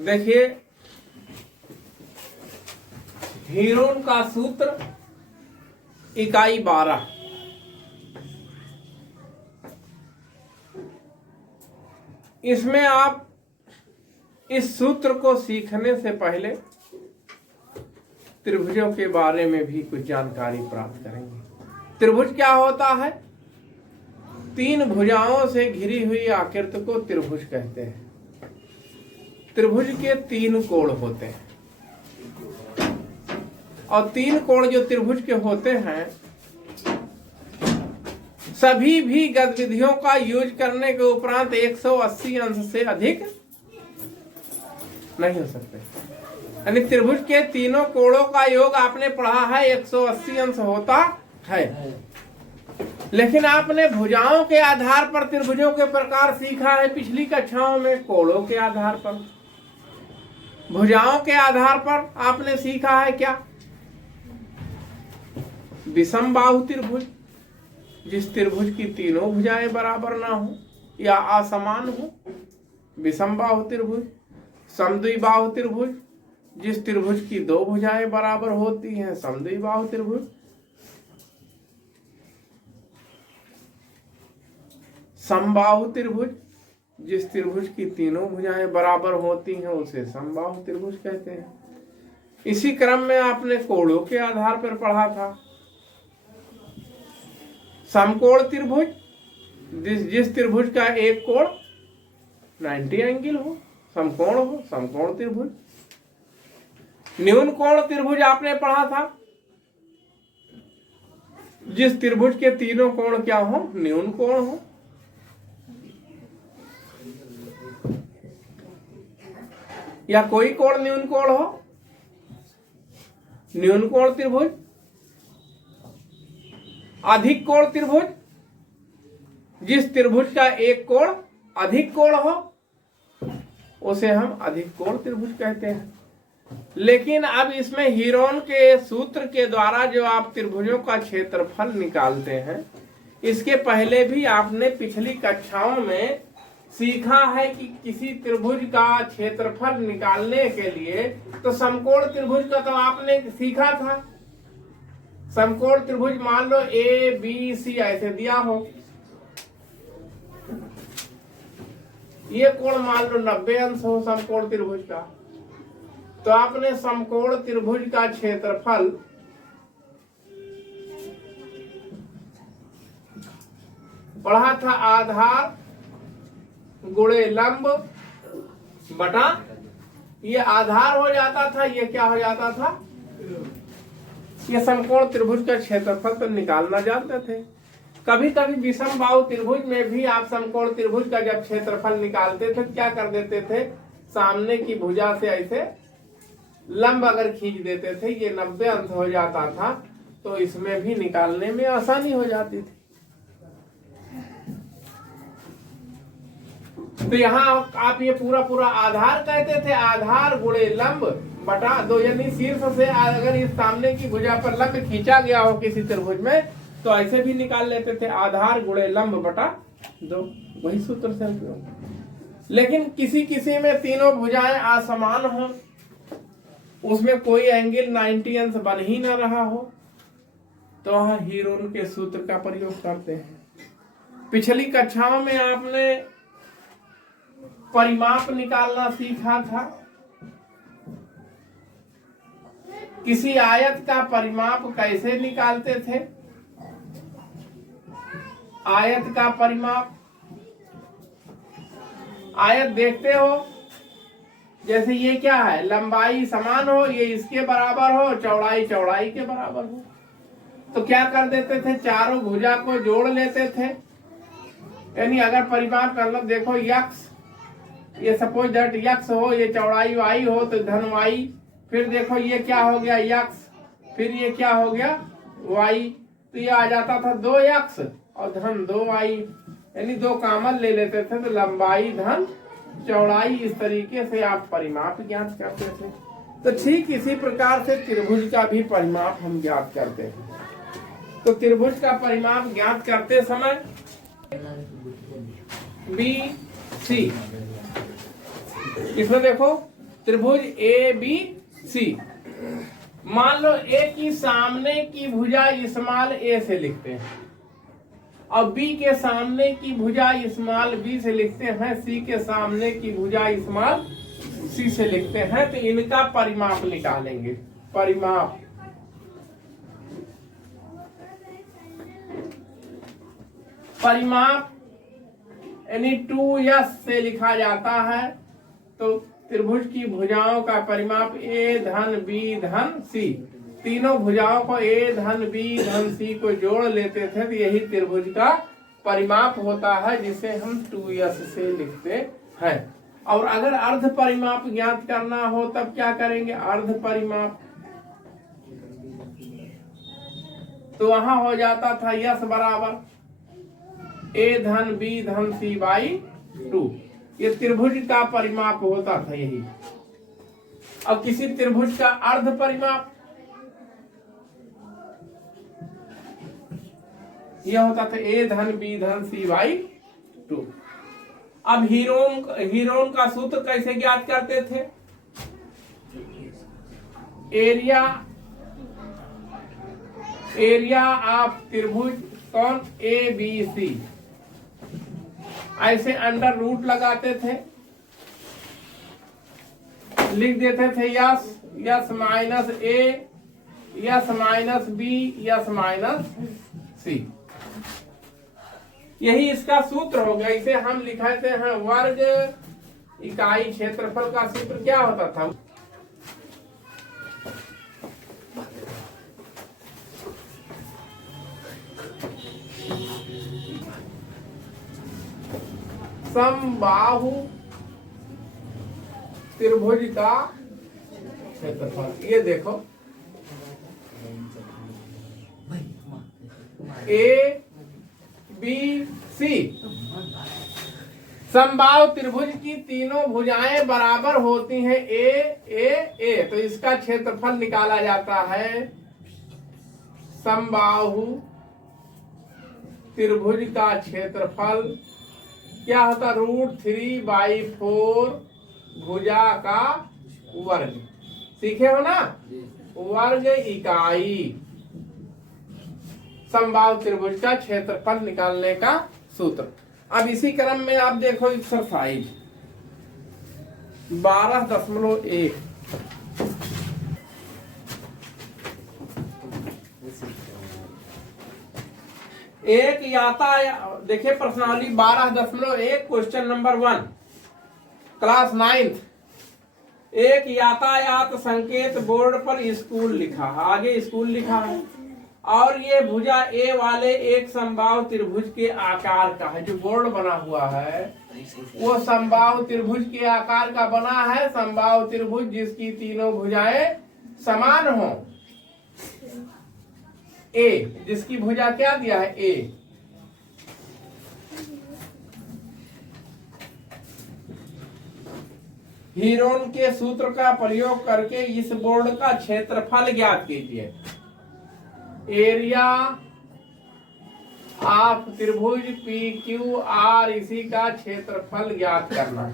देखिए, हीरोन का सूत्र इकाई 12। इसमें आप इस सूत्र को सीखने से पहले त्रिभुजों के बारे में भी कुछ जानकारी प्राप्त करेंगे। त्रिभुज क्या होता है? तीन भुजाओं से घिरी हुई आकृति को त्रिभुज कहते हैं। त्रिभुज के तीन कोण होते हैं और तीन कोण जो त्रिभुज के होते हैं सभी भी गतिविधियों का यूज करने के उपरांत 180 अंश से अधिक नहीं हो सकते। यानी त्रिभुज के तीनों कोणों का योग आपने पढ़ा है 180 अंश होता है, लेकिन आपने भुजाओं के आधार पर त्रिभुजों के प्रकार सीखा है पिछली कक्षाओं में। कोणों के आधार पर, भुजाओं के आधार पर आपने सीखा है क्या? विषम बाहु त्रिभुज, जिस त्रिभुज की तीनों भुजाएं बराबर ना हो या असमान हो, विषम बाहु त्रिभुज। समद्विबाहु त्रिभुज, जिस त्रिभुज की दो भुजाएं बराबर होती हैं, समद्विबाहु त्रिभुज। समबाहु त्रिभुज, जिस त्रिभुज की तीनों भुजाएं बराबर होती हैं उसे समबाहु त्रिभुज कहते हैं। इसी क्रम में आपने कोणों के आधार पर पढ़ा था। समकोण त्रिभुज, जिस त्रिभुज का एक कोण 90 एंगल हो, समकोण हो, समकोण त्रिभुज। न्यून कोण त्रिभुज आपने पढ़ा था, जिस त्रिभुज के तीनों कोण क्या हो? न्यून कोण हो। या कोई कोण न्यून कोण हो, न्यून कोण त्रिभुज। अधिक कोण त्रिभुज, जिस त्रिभुज का एक कोण अधिक कोण हो उसे हम अधिक कोण त्रिभुज कहते हैं। लेकिन अब इसमें हीरोन के सूत्र के द्वारा जो आप त्रिभुजों का क्षेत्रफल निकालते हैं, इसके पहले भी आपने पिछली कक्षाओं में सीखा है कि किसी त्रिभुज का क्षेत्रफल निकालने के लिए तो समकोण त्रिभुज का तो आपने सीखा था। समकोण त्रिभुज मान लो ए बी सी ऐसे दिया हो, ये कोण मान लो 90 अंश हो समकोण त्रिभुज का, तो आपने समकोण त्रिभुज का क्षेत्रफल पढ़ा था आधार गुणे लंब बटा, ये आधार हो जाता था, ये क्या हो जाता था? ये समकोण त्रिभुज का क्षेत्रफल तो निकालना जानते थे। कभी कभी विषम बाहु त्रिभुज में भी आप समकोण त्रिभुज का जब क्षेत्रफल निकालते थे क्या कर देते थे? सामने की भुजा से ऐसे लंब अगर खींच देते थे, ये 90 अंश हो जाता था, तो इसमें भी निकालने में आसानी हो जाती थी। तो यहाँ आप ये पूरा पूरा आधार कहते थे, आधार गुणे लंब बटा 2, यानी शीर्ष से अगर इस सामने की भुजा पर लंब खींचा गया हो किसी त्रिभुज में तो ऐसे भी निकाल लेते थे, आधार गुणे लंब बटा 2, वही सूत्र से उपयोग। लेकिन किसी किसी में तीनों भुजाएं असमान हो, उसमें कोई एंगल 90 अंश बन ही ना रहा हो, तो वहां हीरोन के सूत्र का प्रयोग करते हैं। पिछली कक्षाओं में आपने परिमाप निकालना सीखा था। किसी आयत का परिमाप कैसे निकालते थे? आयत का परिमाप, आयत देखते हो, जैसे ये क्या है, लंबाई समान हो, ये इसके बराबर हो, चौड़ाई चौड़ाई के बराबर हो, तो क्या कर देते थे? चारों भुजा को जोड़ लेते थे। यानी अगर परिमाप का मतलब देखो, यक्स, ये सपोज दैट यक्स हो, ये चौड़ाई वाई हो तो धन वाई, फिर देखो ये क्या हो गया यक्स, फिर ये क्या हो गया वाई, तो ये आ जाता था 2x और धन 2y, यानी 2 कॉमन ले लेते थे तो लंबाई धन चौड़ाई, इस तरीके से आप परिमाप ज्ञात करते थे। तो ठीक इसी प्रकार से त्रिभुज का भी परिमाप हम ज्ञात करते हैं। तो त्रिभुज का परिमाप ज्ञात करते समय बी सी, इसमें देखो त्रिभुज ए बी सी। मान लो ए की सामने की भुजा स्मॉल ए से लिखते हैं और बी के सामने की भुजा स्मॉल बी से लिखते हैं, सी के सामने की भुजा स्मॉल सी से लिखते हैं। तो इनका परिमाप निकालेंगे। परिमाप यानी 2s से लिखा जाता है। तो त्रिभुज की भुजाओं का परिमाप ए धन बी धन सी, तीनों भुजाओं को ए धन बी धन सी को जोड़ लेते थे तो यही त्रिभुज का परिमाप होता है, जिसे हम 2s से लिखते हैं। और अगर अर्ध परिमाप ज्ञात करना हो तब क्या करेंगे? अर्ध परिमाप तो वहां हो जाता था यस बराबर ए धन बी धन सी बाई 2। ये त्रिभुज का परिमाप होता था यही। अब किसी त्रिभुज का अर्ध परिमाप यह होता था ए धन बी धन सी बाई 2। अब हीरोन का सूत्र कैसे ज्ञात करते थे? एरिया ऑफ त्रिभुज कौन? A B C. ऐसे अंडर रूट लगाते थे, लिख देते थे s minus a s minus b s minus c. यही इसका सूत्र हो गया। इसे हम लिखते हैं वर्ग इकाई क्षेत्रफल का सूत्र क्या होता था? समबाहु त्रिभुज का क्षेत्रफल। ये देखो ए बी सी। समबाहु त्रिभुज की तीनों भुजाएं बराबर होती हैं ए ए ए, तो इसका क्षेत्रफल निकाला जाता है। समबाहु त्रिभुज का क्षेत्रफल क्या होता? √3/4 भुजा का वर्ग। सीखे हो ना? वर्ग इकाई समबाहु त्रिभुज का क्षेत्रफल निकालने का सूत्र। अब इसी क्रम में आप देखो एक्सरसाइज 12.1। एक यातायात देखिए प्रश्नावली 12.1 क्वेश्चन नंबर 1 क्लास 9th। एक यातायात संकेत बोर्ड पर स्कूल लिखा है, आगे स्कूल लिखा है और ये भुजा ए वाले एक समबाहु त्रिभुज के आकार का है। जो बोर्ड बना हुआ है वो समबाहु त्रिभुज के आकार का बना है। समबाहु त्रिभुज जिसकी तीनों भुजाएं समान हो। ए जिसकी भुजा क्या दिया है? ए। हीरोन के सूत्र का प्रयोग करके इस बोर्ड का क्षेत्रफल ज्ञात कीजिए। एरिया ऑफ त्रिभुज पी क्यू आर, इसी का क्षेत्रफल ज्ञात करना।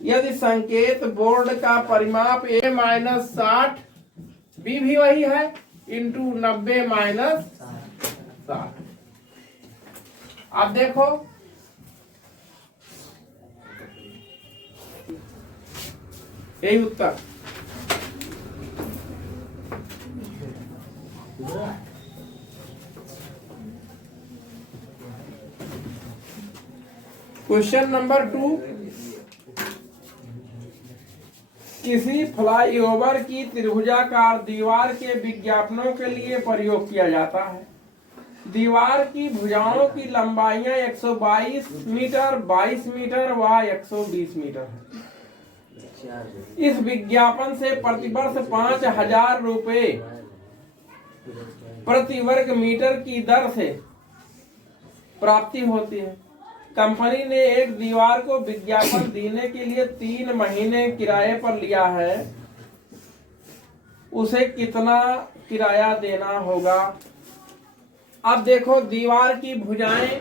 यदि संकेत बोर्ड का परिमाप a माइनस 60, b भी वही है, इंटू 90 माइनस 60। आप देखो यही उत्तर। Question number 2। किसी फ्लाईओवर की त्रिभुजाकार दीवार के विज्ञापनों के लिए प्रयोग किया जाता है। दीवार की भुजाओं की लंबाइयां 122 मीटर, 22 मीटर व 120 मीटर है। इस विज्ञापन से प्रतिवर्ष 5,000 रुपए प्रति वर्ग मीटर की दर से प्राप्ति होती है। कंपनी ने एक दीवार को विज्ञापन देने के लिए 3 महीने किराए पर लिया है। उसे कितना किराया देना होगा? अब देखो दीवार की भुजाएं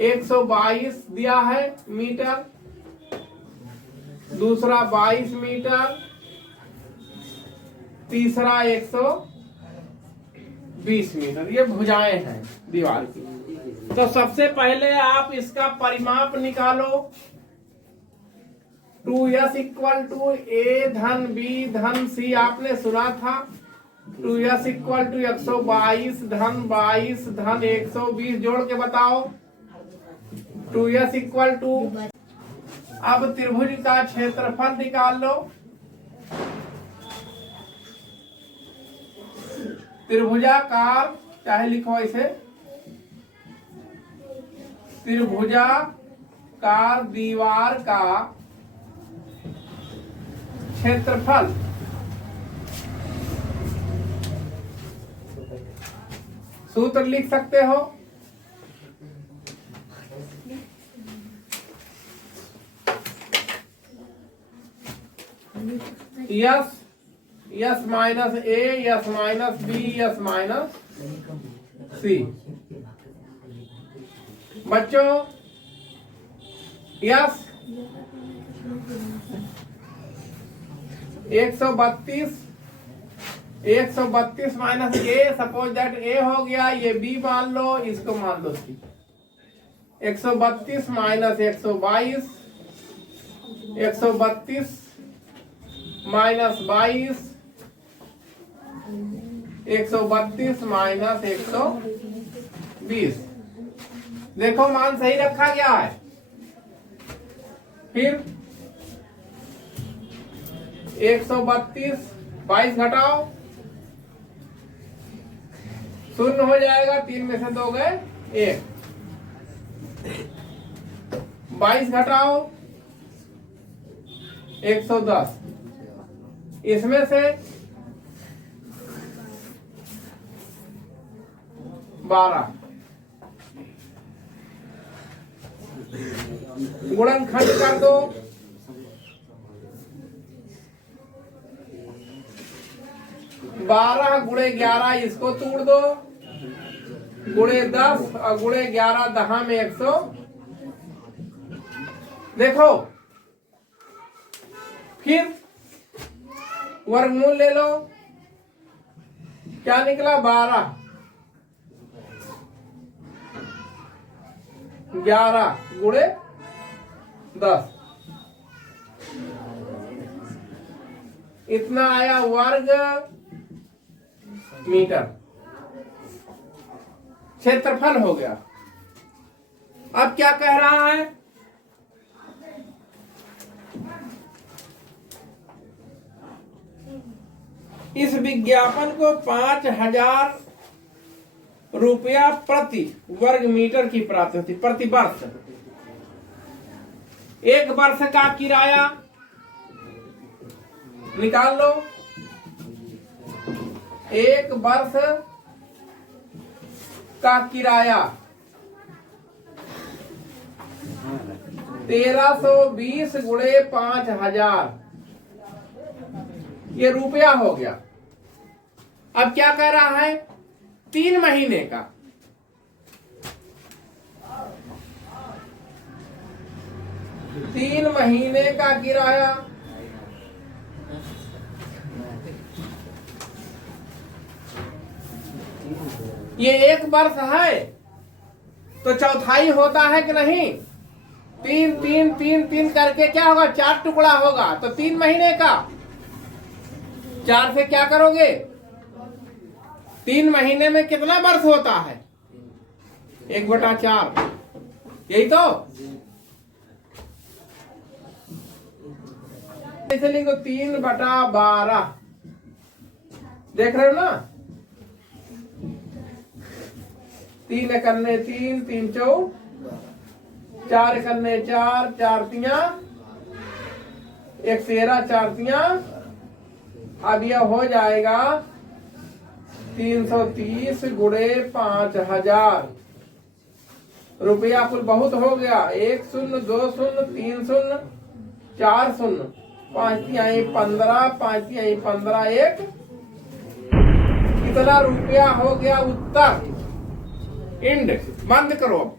122 दिया है मीटर, दूसरा 22 मीटर, तीसरा 120 मीटर। ये भुजाएं हैं दीवार की। तो सबसे पहले आप इसका परिमाप निकालो। 2s इक्वल टू a धन b धन c आपने सुना था। 2s इक्वल टू 122 धन 22 धन 120 जोड़ के बताओ। 2s इक्वल टू, अब त्रिभुज का क्षेत्रफल निकाल लो। त्रिभुजाकार, चाहे लिखो इसे, त्रिभुजाकार दीवार का क्षेत्रफल सूत्र लिख सकते हो। S minus a, s minus b, s minus c. बच्चों s 132 minus a, suppose that a हो गया, ये बी मान लो, इसको मान लो सी। 132 minus 122, 132 minus 22, 132 minus 120। देखो मान सही रखा गया है। फिर 132, 22 घटाओ, शून्य हो जाएगा, 3 में से 2 गए 1। 22 घटाओ 110, इसमें से 12 गुणनखंड कर दो। 12 गुणे 11 इसको तोड़ दो, गुणे 10 और गुणे 11 10 में 100। देखो फिर वर्गमूल ले लो, क्या निकला 12, 11 गुणे 10, इतना आया वर्ग मीटर। क्षेत्रफल हो गया। अब क्या कह रहा है, इस विज्ञापन को 5000 रुपया प्रति वर्ग मीटर की प्राप्त होती, प्रति वर्ष। एक वर्ष का किराया निकाल लो। एक वर्ष का किराया 1320 गुणे 5000, ये रुपया हो गया। अब क्या कह रहा है, 3 महीने का। तीन महीने का किराया ये 1 वर्ष है तो चौथाई होता है कि नहीं। 3 3 3 3 करके क्या होगा, 4 टुकड़ा होगा, तो 3 महीने का। 4 से क्या करोगे, 3 महीने में कितना वर्ष होता है, 1/4, यही तो। इसे लिखो 3/12, देख रहे हो ना। 3 एकन्ने 3, 3 चौ, 4 एकन्ने 4, 4 तिया 1 13, 4 तिया। अब यह हो जाएगा 330 गुणे 5000 रुपया। कुल बहुत हो गया, 1 0 2 0 3 0 4 0, 5 तिहाई 15, 5 तिहाई 15, 1 कितना रुपया हो गया उत्तर। इंड बंद करो।